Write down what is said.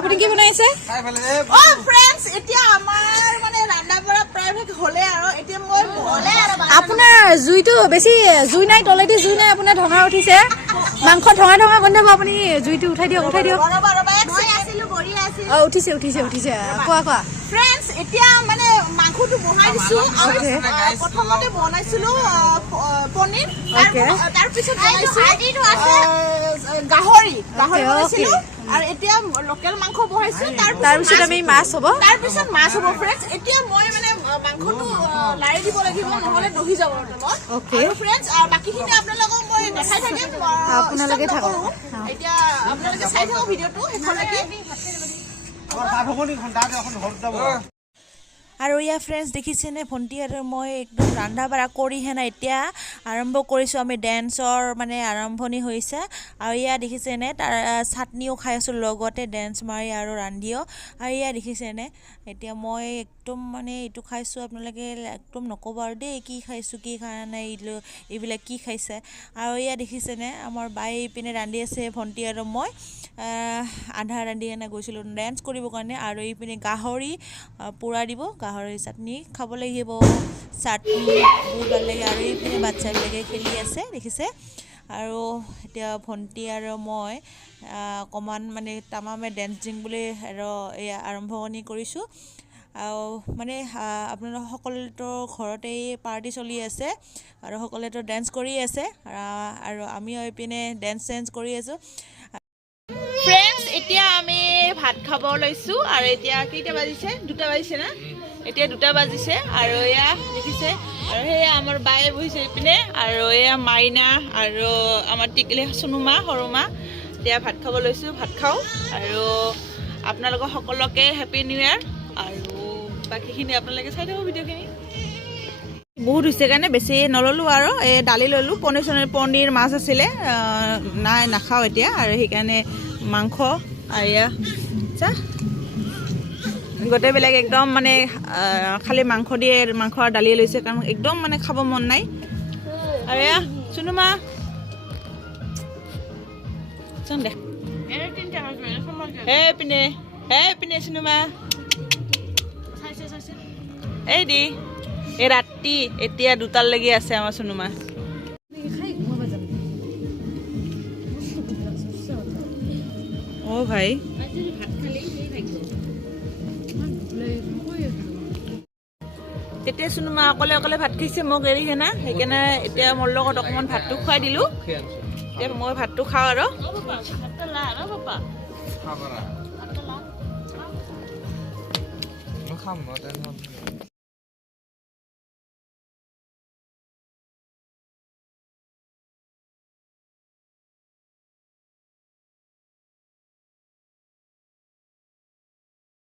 আপুনি কি বনাইছে ও ফ্ৰেণ্ডছ এতিয়া আমাৰ মানে ৰান্ধা বঢ়া প্ৰায়ভাগ হ'লে আৰু এতিয়া মই হ'লে আৰু আপোনাৰ জুইটো বেছি জুই নাই তলেদি জুই নাই আপোনাৰ ধঙা উঠিছে মাংস ধঙা ধঙা গন্ধাব আপুনি জুইটো উঠাই দিয়ক মই আছিলো বঢ়ি আছিল অ উঠিছে কোৱা ফ্ৰেণ্ডছ এতিয়া মানে মাংসটো বহাই দিছো আৰু প্ৰথমতে বনাইছিলো পনীৰ তাৰ পিছত বনাইছো গাহৰি বনাইছিলো আৰু এতিয়া লোকেল মাংস বহাইছো তাৰ পিছত আমি মাছ হ'ব ফ্ৰেণ্ডছ এতিয়া মই মানে মাংসটো লাৰি দিব লাগিব নহলে দহি যাব তলত ফ্ৰেণ্ডছ বাকিখিনি আপোনালোকক মই দেখাই থাকিম আপোনালোকে থাকক এতিয়া আপোনালোকে চাই থাকক ভিডিঅ'টো শেষলৈকে আৰু ইয়া ফ্ৰেণ্ডছ দেখিছেনে ভণ্টি আৰু মই একদম ৰান্ধা বাঢ়া কৰিহে নাই এতিয়া আৰম্ভ কৰিছোঁ আমি ডেন্সৰ মানে আৰম্ভণি হৈছে আৰু ইয়া দেখিছেনে তাৰ চাটনিও খাই আছোঁ লগতে ডেন্স মাৰি আৰু ৰান্ধিও আৰু ইয়া দেখিছেনে এতিয়া মই একদম মানে এইটো খাইছোঁ আপোনালোকে একদম নক'ব আৰু দেই কি খাইছোঁ কি খোৱা নাই এইবিলাক কি খাইছে আৰু ইয়া দেখিছেনে আমাৰ বাই পিনে ৰান্ধি আছে ভণ্টি আৰু মই আধা ৰান্ধি কেনে গৈছিলোঁ ডেন্স কৰিবৰ কাৰণে আৰু এইপিনে গাহৰি পোৰা দিব গাহৰি চাটনি খাব লাগিব চাটনি বহুত ভাল লাগে আৰু এইপিনে বাচ্চাবিলাকে খেলি আছে দেখিছে আৰু এতিয়া ভণ্টি আৰু মই অকণমান মানে তামামে ডেন্সিং বুলি আৰু এয়া আৰম্ভণি কৰিছোঁ আৰু মানে আপোনালোক সকলোতো ঘৰতেই পাৰ্টি চলি আছে আৰু সকলোৱেতো ডেন্স কৰি আছে আৰু আমিও এইপিনে ডেন্স কৰি আছোঁ ফ্ৰেণ্ডছ এতিয়া আমি ভাত খাব লৈছোঁ আৰু এতিয়া কেইটা বাজিছে 2টা বাজিছে না এতিয়া 2টা বাজিছে আৰু এয়া দেখিছে আৰু সেয়া আমাৰ বায়ে বহিছে এইপিনে আৰু এয়া মাইনা আৰু আমাৰ টিকলি চুনুমা সৰুমা এতিয়া ভাত খাব লৈছোঁ ভাত খাওঁ আৰু আপোনালোকৰ সকলোকে হেপী নিউ ইয়েৰ আৰু বাকীখিনি আপোনালোকে চাই থাকক ভিডিঅ'খিনি বহুত হৈছে কাৰণে বেছি নল'লোঁ আৰু এই দালি ল'লোঁ পনীৰ মাছ আছিলে নাই নাখাওঁ এতিয়া আৰু সেইকাৰণে মাংস আৰু এয়া গোটেইবিলাক একদম মানে খালি মাংস আৰু দালি লৈছে কাৰণ একদম মানে খাব মন নাই আৰু এয়া চুনুমা দে পিনে চুনুমা এই দি এই ৰাতি এতিয়া 2টালৈকে আছে আমাৰ চুনুমা অ ভাই তেতিয়া চুনুমা অকলে ভাত খাইছে মোক এৰি হেনা সেইকাৰণে এতিয়া মোৰ লগত অকণমান ভাতটো খুৱাই দিলোঁ এতিয়া মই ভাতটো খাওঁ আৰু